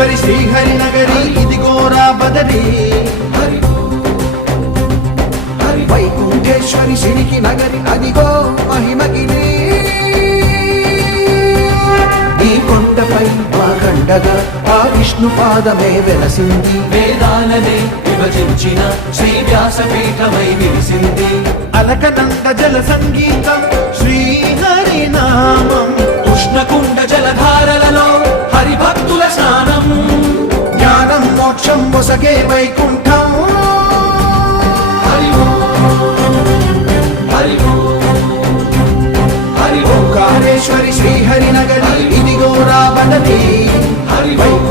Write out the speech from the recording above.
కుండేశ్వరి శ్రీహరి నగరి ఇదిగోరా బదరి వైకుంఠేశ్వరి సిరికి నగరి అదిగో మహిమగిరి ఈ కొండపై మా కండగా ఆ విష్ణు పాదమే వెలసింది వేదాలనే విభజించిన శ్రీ వ్యాసపీఠమై విరిసింది అలకనంద జల సంగీతం శ్రీహరి నామం ఉష్ణకుండ జలధారలలో హరిభక్తుల స్నానం జ్ఞానం మోక్షం మొసగే వైకుంఠ